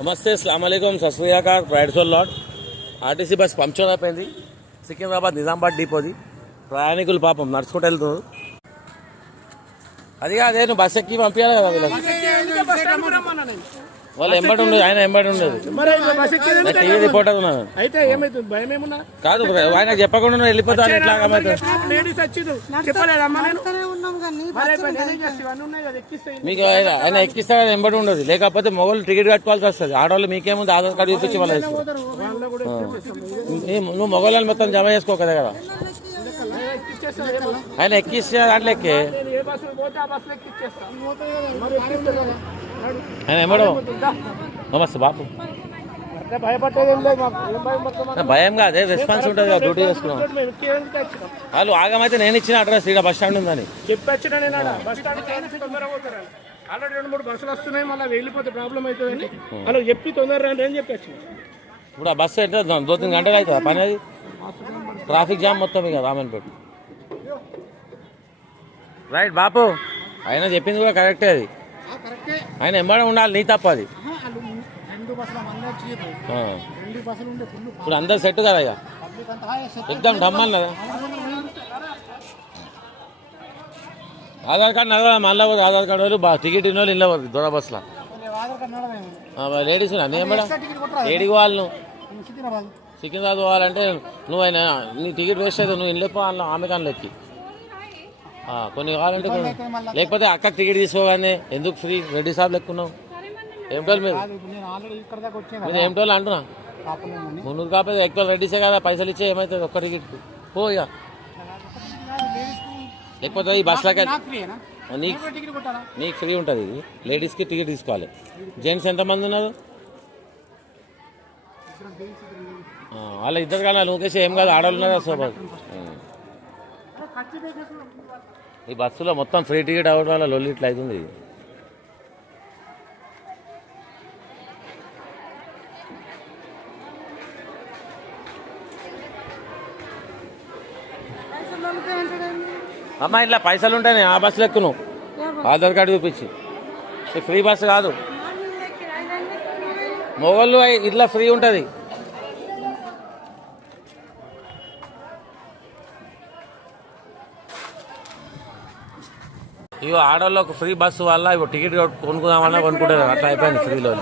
నమస్తే అస్సలాముఅలైకుం సస్రియాకార్ ప్రైడ్ సోల్ లాడ్ ఆర్టీసీ బస్ పంక్చర్ అయిపోయింది. సికింద్రాబాద్ నిజామాబాద్ డిపోది. ప్రయాణికులు పాపం నడుచుకుంటూ వెళ్తున్నారు. అది కాదే నువ్వు బస్ ఎక్కి పంపించాలి కదా వీళ్ళకి. వాళ్ళు ఎంబడి ఉండదు, ఆయన ఎంబడి ఉండదు. టీవీ రిపోర్టర్ ఉన్నాను కాదు, ఆయన చెప్పకుండా నువ్వు వెళ్ళిపోతాను. ఎట్లా మీకు ఆయన ఎక్కిస్తా కదా, ఎంబడి ఉండదు. లేకపోతే మొగలు టికెట్ కట్టుకోవాల్సి వస్తుంది. ఆడవాళ్ళు మీకేముంది, ఆధార్ కార్డు చూపించి వాళ్ళు నువ్వు మొగలను మొత్తం జమ చేసుకో కదా కదా. ఆయన ఎక్కిస్తే దాంట్లో ఎక్కే ఆయన ఎంబడో. నమస్తే బాపు. భయం కాదే, రెస్పాన్స్ ఉంటుంది కదా, డ్యూటీ చేసుకున్నాం. వాళ్ళు ఆగమైతే నేను ఇచ్చిన అడ్రస్ ఇక్కడ బస్ స్టాండ్ ఉందని చెప్పొచ్చిన. ఆల్రెడీ 2-3 బస్సులు వస్తున్నాయి, మళ్ళీ వెళ్ళిపోతే ప్రాబ్లం అవుతుందని వాళ్ళు చెప్పి తొందరగా రండి అని చెప్పొచ్చు. ఇప్పుడు ఆ బస్సు ఎంత 2-3 గంటలు అవుతుందా పని? అది ట్రాఫిక్ జామ్ మొత్తం ఇక రామన్పేట. రైట్ బాపు, ఆయన చెప్పింది కూడా కరెక్టే. అది ఆయన ఎంబడే ఉండాలి, నీ తప్ప అది. ఇప్పుడు అందరు సెట్ కదా ఇక ఎగ్జామ్ డమ్మల్ కదా. ఆధార్ కార్డు నడవాలి మళ్ళీ. ఆధార్ కార్డు వాళ్ళు టికెట్ ఇన్న వాళ్ళు ఇళ్ళ దొర బస్సులో లేడీస్ అన్నీ ఎంబడ ఏడికి వాళ్ళు. సికింద్రాబాద్ పోవాలంటే నువ్వు ఆయన నీ టికెట్ వేస్ట్ అవుతుంది, నువ్వు ఇల్లు వాళ్ళ ఆమె కానీ లెక్కి కొన్ని కావాలంటే లేకపోతే అక్కకి టికెట్ తీసుకోగానే ఎందుకు ఫ్రీ రెడ్డి సాబ్ లెక్కున్నావు. ఏమిటోళ్ళు మీరు ఏమిటోళ్ళు అంటున్నా. మున్నూరు కాకపోతే ఎక్కువ రెడ్డిసే కదా, పైసలు ఇచ్చే ఏమవుతుంది ఒక్క టికెట్కి పో ఇక. లేకపోతే ఈ బస్సులకి నీకు ఫ్రీ ఉంటుంది. ఇది లేడీస్కి టికెట్ తీసుకోవాలి. జెంట్స్ ఎంతమంది ఉన్నారు? వాళ్ళ ఇద్దరు కానీ నువ్వుకేసి ఏం కాదు, ఆడవాళ్ళు ఉన్నారు. సోబాదు ఈ బస్సులో మొత్తం ఫ్రీ టికెట్ అవ్వడం వల్ల లొల్లి ఇట్లా అవుతుంది. అమ్మా ఇట్లా పైసలు ఉంటాయి, ఆ బస్సులు ఎక్కువ నువ్వు ఆధార్ కార్డు చూపించి. ఫ్రీ బస్సు కాదు, మొగళ్ళు ఇట్లా ఫ్రీ ఉంటుంది. ఇగో ఆడవాళ్ళకు ఫ్రీ బస్సు వల్ల టికెట్ కొనుక్కుందామన్నా కొనుక్కుంటారు. అట్లా అయిపోయింది ఫ్రీలో.